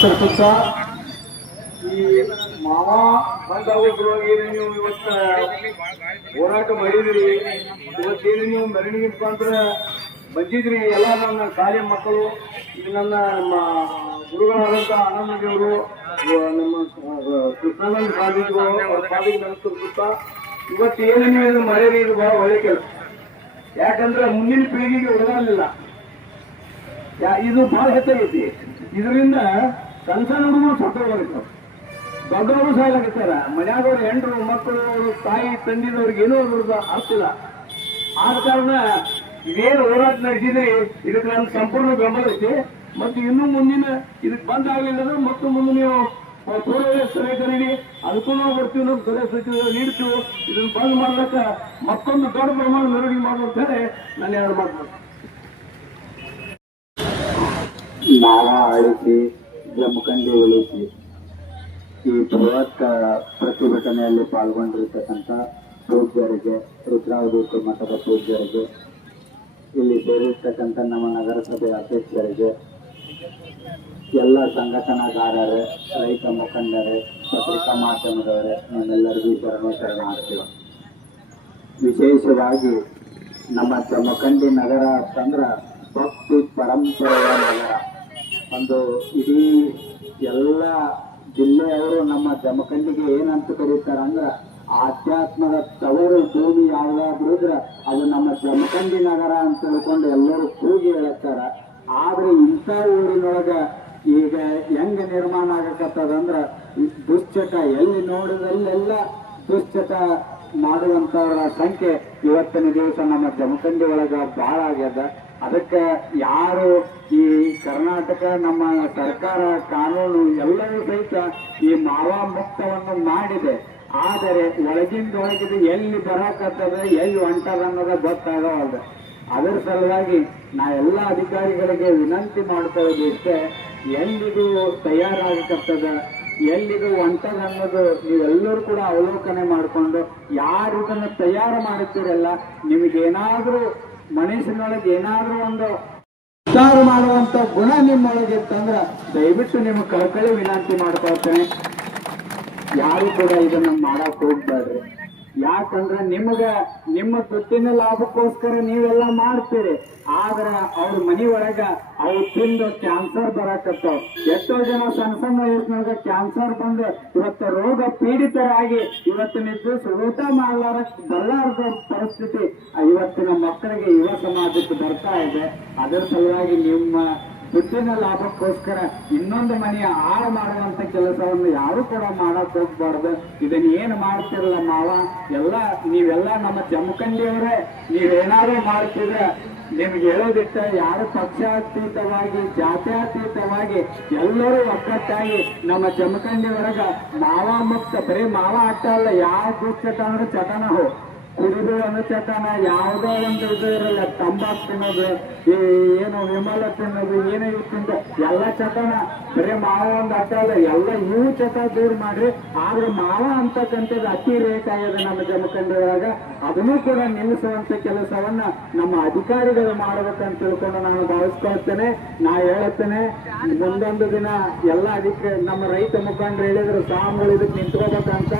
ಸುತ್ತ ಈ ಮಾವ ಬಂದವರು ಸಲುವಾಗಿ ನೀವು ಇವತ್ತ ಹೋರಾಟ ಮಾಡಿದ್ರಿ ಇವತ್ತೇನು ನೀವು ಮೆರವಣಿಗೆ ಮುಖಾಂತರ ಬಂದಿದ್ರಿ, ಎಲ್ಲ ನನ್ನ ಕಾರ್ಯ ಮಕ್ಕಳು ಇದು ನನ್ನ ನಮ್ಮ ಗುರುಗಳಾದಂಥ ಆನಂದದೇವರು ನಮ್ಮ ಕೃಷ್ಣಾನಂದ ಸ್ವಾಮೀಜಿಗಳು ಅವರ ಸ್ವಾಮಿಗೆ ನಮಸ್ಕರಿಸುತ್ತಾ ಇವತ್ತು ಏನು ನೀವು ಇದು ಮರೆಯಲಿ, ಇದು ಬಹಳ ಒಳ್ಳೆ ಕೆಲಸ. ಯಾಕಂದ್ರೆ ಮುಂದಿನ ಪೀಳಿಗೆಗೆ ಉಳಿದಿಲ್ಲ ಇದು ಬಹಳ ಹೆಚ್ಚಾಗೈತಿ ಇದರಿಂದ ಸಣ್ಣ ಸಣ್ಣ ಹುಡುಗರು ಸತ್ತೋಗ್ಲಾಗತ್ತಾವ ದೊಡ್ಡವರು ಸಾಯ್ಲಾಗಿರ್ತಾರ ಮನ್ಯಾಗವ್ರು ಹೆಂಡರು, ಮಕ್ಕಳು, ತಾಯಿ ತಂದಿದವ್ರಿಗೆ ಏನೂ ಅದ್ರದ್ದು ಅರ್ಥಿಲ್ಲ ಆದ ಕಾರಣ ಇದೇನು ಹೋರಾಟ ನಡೆಸಿದ್ರಿ ಇದಕ್ಕೆ ನನ್ನ ಸಂಪೂರ್ಣ ಬೆಂಬಲ ಐತಿ. ಮತ್ತು ಇನ್ನೂ ಮುಂದಿನ ಇದಕ್ಕೆ ಬಂದಾಗಲಿಲ್ಲ ಅಂದ್ರೆ ಮತ್ತು ಮುಂದೆ ನೀವು ಪೂರ್ವ ಸಲಹೆ ಕರೀರಿ ಅದಕ್ಕೂ ನಾವು ಬರ್ತೀವಿ, ನಮ್ಮ ಸಲಹೆ ಸಚಿವರು ನೀಡ್ತೀವಿ. ಇದನ್ನ ಬಂದ್ ಮಾಡ್ಲಕ್ಕ ಮತ್ತೊಂದು ದೊಡ್ಡ ಪ್ರಮಾಣ ಮೆರವಣಿಗೆ ಮಾಡುವ ಅಂತ ಹೇಳಿ ನಾನು ಎರಡು ಅಳಿಸಿ ಉಳಿಸಿ ಈ ಬೃಹತ್ ಪ್ರತಿಭಟನೆಯಲ್ಲಿ ಪಾಲ್ಗೊಂಡಿರ್ತಕ್ಕಂಥ ಪೂಜ್ಯರಿಗೆ, ರುದ್ರಾವಧೂತ ಮಠದ ಪೂಜ್ಯರಿಗೆ, ಇಲ್ಲಿ ಸೇರಿರ್ತಕ್ಕಂಥ ನಮ್ಮ ನಗರಸಭೆ ಅಧ್ಯಕ್ಷರಿಗೆ, ಎಲ್ಲ ಸಂಘಟನಾಗಾರರೇ, ರೈತ ಮುಖಂಡರೇ, ಪತ್ರಿಕಾ ಮಾಧ್ಯಮದವರೇ, ನಮ್ಮೆಲ್ಲರಿಗೂ ಶರಣು ಮಾಡ್ತೀವಿ ವಿಶೇಷವಾಗಿ ನಮ್ಮ ಜಮಖಂಡಿ ನಗರ ಅಂತಂದ್ರೆ ಭಕ್ತಿ ಪರಂಪರೆಯ ನಗರ. ಒಂದು ಇಡೀ ಎಲ್ಲ ಜಿಲ್ಲೆಯವರು ನಮ್ಮ ಜಮಖಂಡಿಗೆ ಏನಂತ ಕರೀತಾರೆ ಅಂದ್ರೆ ಆಧ್ಯಾತ್ಮದ ತವರು ಭೂಮಿ ಯಾವ್ದಾದ್ರು ಇದ್ರ ಅದು ನಮ್ಮ ಜಮಖಂಡಿ ನಗರ ಅಂತ ತಿಳ್ಕೊಂಡು ಎಲ್ಲರೂ ಕೂಗಿ ಹೇಳತ್ತಾರ ಆದ್ರೆ ಇಂಥ ಊರಿನೊಳಗ ಈಗ ಹೆಂಗ ನಿರ್ಮಾಣ ಆಗಕತ್ತದಂದ್ರ ದುಶ್ಚಟ ಎಲ್ಲಿ ನೋಡಿದಲ್ಲೆಲ್ಲ ದುಶ್ಚಟ ಮಾಡುವಂತವರ ಸಂಖ್ಯೆ ಇವತ್ತಿನ ದಿವಸ ನಮ್ಮ ಜಮಖಂಡಿ ಒಳಗ ಬಹಳ ಆಗ್ಯದ. ಅದಕ್ಕೆ ಯಾರು ಈ ಕರ್ನಾಟಕ, ನಮ್ಮ ಸರ್ಕಾರ, ಕಾನೂನು ಎಲ್ಲವೂ ಸಹಿತ ಈ ಮಾವಾ ಮುಕ್ತವನ್ನು ಮಾಡಿದೆ. ಆದರೆ ಒಳಗಿಂದ ಒಳಗಿದ ಎಲ್ಲಿ ಬರಕತ್ತದ, ಎಲ್ಲಿ ಹೊಂಟದ ಅನ್ನೋದ ಗೊತ್ತಾಗವಲ್ದ. ಅದರ ಸಲುವಾಗಿ ನಾ ಎಲ್ಲ ಅಧಿಕಾರಿಗಳಿಗೆ ವಿನಂತಿ ಮಾಡ್ತಾ ಇರೋದು ಇಷ್ಟೇ, ಎಲ್ಲಿದು ತಯಾರಾಗಕತ್ತದ, ಎಲ್ಲಿದು ಹೊಂಟದ ಅನ್ನೋದು ನೀವೆಲ್ಲರೂ ಕೂಡ ಅವಲೋಕನೆ ಮಾಡಿಕೊಂಡು ಯಾರು ಇದನ್ನು ತಯಾರು ಮಾಡುತ್ತೀರಲ್ಲ, ನಿಮಗೇನಾದ್ರೂ ಮನಸ್ಸಿನೊಳಗೆ ಏನಾದ್ರೂ ಒಂದು ವಿಚಾರ ಮಾಡುವಂತ ಗುಣ ನಿಮ್ಮೊಳಗೆ ಇತ್ತಂದ್ರ ದಯವಿಟ್ಟು ನಿಮ್ಗೆ ಕಳ್ಕಳಿ ವಿನಂತಿ ಮಾಡ್ಕೊಳ್ತೇನೆ ಯಾರು ಕೂಡ ಇದನ್ನ ಮಾಡಕ್ ಹೋಗ್ಬೇಡ್ರಿ. ಯಾಕಂದ್ರೆ ನಿಮಗ, ನಿಮ್ಮ ದುಡ್ಡಿನ ಲಾಭಕ್ಕೋಸ್ಕರ ನೀವೆಲ್ಲ ಮಾಡ್ತೀರಿ. ಆದ್ರೆ ಅವ್ರ ಮನಿ ಒಳಗ ಅವು ತಿಂದು ಕ್ಯಾನ್ಸರ್ ಬರಾಕತ್ತಾವ. ಎಷ್ಟೋ ಜನ ಸಣ್ಣ ಸಣ್ಣ ವಯಸ್ಸಿನೊಳಗ ಕ್ಯಾನ್ಸರ್ ಬಂದು ಇವತ್ತು ರೋಗ ಪೀಡಿತರಾಗಿ ಇವತ್ತಿನ ದಿವಸ ಊಟ ಮಾಡಲಾರ ಬರಲಾರದ ಪರಿಸ್ಥಿತಿ ಇವತ್ತಿನ ಮಕ್ಕಳಿಗೆ ಯುವ ಸಮಾಜಕ್ಕೆ ಬರ್ತಾ ಇದೆ. ಅದರ ಸಲುವಾಗಿ ನಿಮ್ಮ ದುಡ್ಡಿನ ಲಾಭಕ್ಕೋಸ್ಕರ ಇನ್ನೊಂದು ಮನೆಯ ಹಾಳು ಮಾಡುವಂತ ಕೆಲಸವನ್ನು ಯಾರು ಕೂಡ ಮಾಡಕ್ ಹೋಗ್ಬಾರ್ದು. ಇದನ್ನ ಏನು ಮಾಡ್ತಿರಲ್ಲ ಮಾವ? ಎಲ್ಲ, ನೀವೆಲ್ಲ ನಮ್ಮ ಜಮಖಂಡಿಯವರೇ. ನೀವೇನಾದ್ರೂ ಮಾಡ್ತಿದ್ರೆ ನಿಮ್ಗೆ ಹೇಳೋದಿಟ್ಟ ಯಾರು ಪಕ್ಷಾತೀತವಾಗಿ, ಜಾತ್ಯಾತೀತವಾಗಿ ಎಲ್ಲರೂ ಒಕ್ಕಟ್ಟಾಗಿ ನಮ್ಮ ಜಮಖಂಡಿ ಒಳಗ ಮಾವ ಮುಕ್ತ, ಬರೀ ಮಾವ ಅಟ್ಟ ಅಲ್ಲ, ಯಾವ ದುಶ್ಚಟ ಅಂದ್ರೆ ಚಟನ ಹೋ ಕುಡಿದು ಅನುಚೇತನ ಯಾವುದೋ ಒಂದು ಇದು ಇರಲ್ಲ. ತಂಬಾಕು ತಿನ್ನೋದು, ಈ ಏನು ವಿಮಲ ತಿನ್ನೋದು, ಏನೇ ಇವು ತಿಂದು ಎಲ್ಲ ಚೇತನ. ಬರೀ ಮಾವ ಒಂದು ಅಟ್ಟ ಅಲ್ಲ. ಎಲ್ಲ ಇವು ಚಟ ದೂರ ಮಾಡ್ರಿ. ಆದ್ರೆ ಮಾವ ಅಂತಕ್ಕಂಥದ್ದು ಅತಿ ರೇಟ್ ಆಗಿದೆ ನಮ್ಮ ಜಮಖಂಡಿಯೊಳಗ ಅದನ್ನು ಕೂಡ ನಿಲ್ಲಿಸುವಂತ ಕೆಲಸವನ್ನ ನಮ್ಮ ಅಧಿಕಾರಿಗಳು ಮಾಡ್ಬೇಕಂತ ತಿಳ್ಕೊಂಡು ನಾನು ಭಾವಿಸ್ಕೊಳ್ತೇನೆ. ನಾ ಹೇಳುತ್ತೇನೆ, ಮುಂದೊಂದು ದಿನ ಎಲ್ಲ ಅಧಿಕ ನಮ್ಮ ರೈತ ಮುಖಂಡರು ಹೇಳಿದ್ರು ಸಾಮಗಳು ಇದಕ್ಕೆ ನಿಂತ್ಕೋಬೇಕಂತ.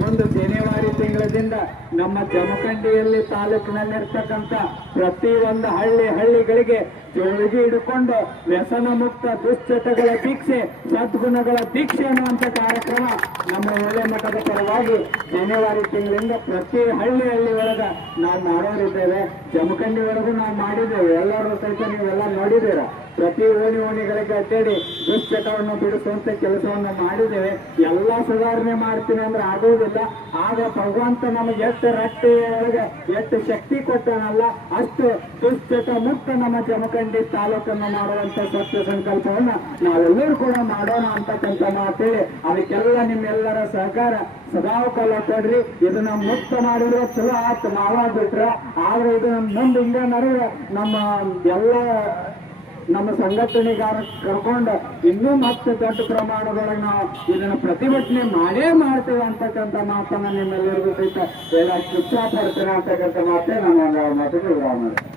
ಮುಂದೆ ಜನವರಿ ತಿಂಗಳದಿಂದ ನಮ್ಮ ಜಮಖಂಡಿಯಲ್ಲಿ ತಾಲೂಕಿನಲ್ಲಿರ್ತಕ್ಕಂಥ ಪ್ರತಿ ಒಂದು ಹಳ್ಳಿ ಹಳ್ಳಿಗಳಿಗೆ ಜೋಳಿಗೆ ಹಿಡ್ಕೊಂಡು ವ್ಯಸನ ಮುಕ್ತ ದುಶ್ಚಟಗಳ ದೀಕ್ಷೆ, ಸದ್ಗುಣಗಳ ದೀಕ್ಷೆ ಅನ್ನುವಂಥ ಕಾರ್ಯಕ್ರಮ ನಮ್ಮ ಒಳ್ಳೆ ಮಠದ ಪರವಾಗಿ ಜನವರಿ ತಿಂಗಳಿಂದ ಪ್ರತಿ ಹಳ್ಳಿ ಹಳ್ಳಿ ಒಳಗ ನಾವು ಮಾಡೋರಿದ್ದೇವೆ. ಜಮಖಂಡಿ ಒಳಗೂ ನಾವು ಮಾಡಿದ್ದೇವೆ. ಎಲ್ಲರೂ ಸಹಿತ ನೀವೆಲ್ಲ ನೋಡಿದ್ದೀರ? ಪ್ರತಿ ಓಣಿ ಓಣಿಗಳಿಗೆ ಅಡ್ಡಾಡಿ ದುಶ್ಚಟವನ್ನು ಬಿಡಿಸುವಂತ ಕೆಲಸವನ್ನು ಮಾಡಿದ್ದೇವೆ. ಎಲ್ಲ ಸುಧಾರಣೆ ಮಾಡ್ತೀನಿ ಅಂದ್ರೆ ಆಗೋದಿಲ್ಲ. ಆಗ ಭಗವಂತ ನಮಗೆ ಎಷ್ಟು ರಟ್ಟೆ ಒಳಗೆ ಎಷ್ಟು ಶಕ್ತಿ ಕೊಟ್ಟನಲ್ಲ, ಅಷ್ಟು ದುಶ್ಚಟ ಮುಕ್ತ ನಮ್ಮ ಜಮಖಂಡಿ ತಾಲೂಕನ್ನು ಮಾಡುವಂತ ಸತ್ಯ ಸಂಕಲ್ಪವನ್ನ ನಾವೆಲ್ಲರೂ ಕೂಡ ಮಾಡೋಣ ಅಂತಕ್ಕಂಥ ಮಾತೇಳಿ, ಅದಕ್ಕೆಲ್ಲ ನಿಮ್ಮೆಲ್ಲರ ಸಹಕಾರ ಸದಾವಕಾಲ ಕೊಡ್ರಿ. ಇದನ್ನ ಮುಕ್ತ ಮಾಡಿದ್ರೆ ಚಲೋ ಆತ್ ಮಾಡ್ರ ಆದ್ರೆ ಇದನ್ನ ಮುಂದೆ ಹಿಂಗ ನಡೆದ್ರೆ ನಮ್ಮ ಎಲ್ಲ ನಮ್ಮ ಸಂಘಟನೆಗಾರ ಕರ್ಕೊಂಡು ಇನ್ನೂ ಮತ್ತೆ ದೊಡ್ಡ ಪ್ರಮಾಣದೊಳಗೆ ನಾವು ಇದನ್ನು ಪ್ರತಿಭಟನೆ ಮಾಡೇ ಮಾಡ್ತೇವೆ ಅಂತಕ್ಕಂಥ ಮಾತನ್ನ ನಿಮ್ಮೆಲ್ಲರಿಗೂ ಸಹಿತ ಎಲ್ಲ ಇಚ್ಛಾ ಪಡ್ತೇನೆ ಅಂತಕ್ಕಂಥ ಮಾತೇ ನಾನು ವಿರಾಮ ಮಾಡ್ತೇನೆ.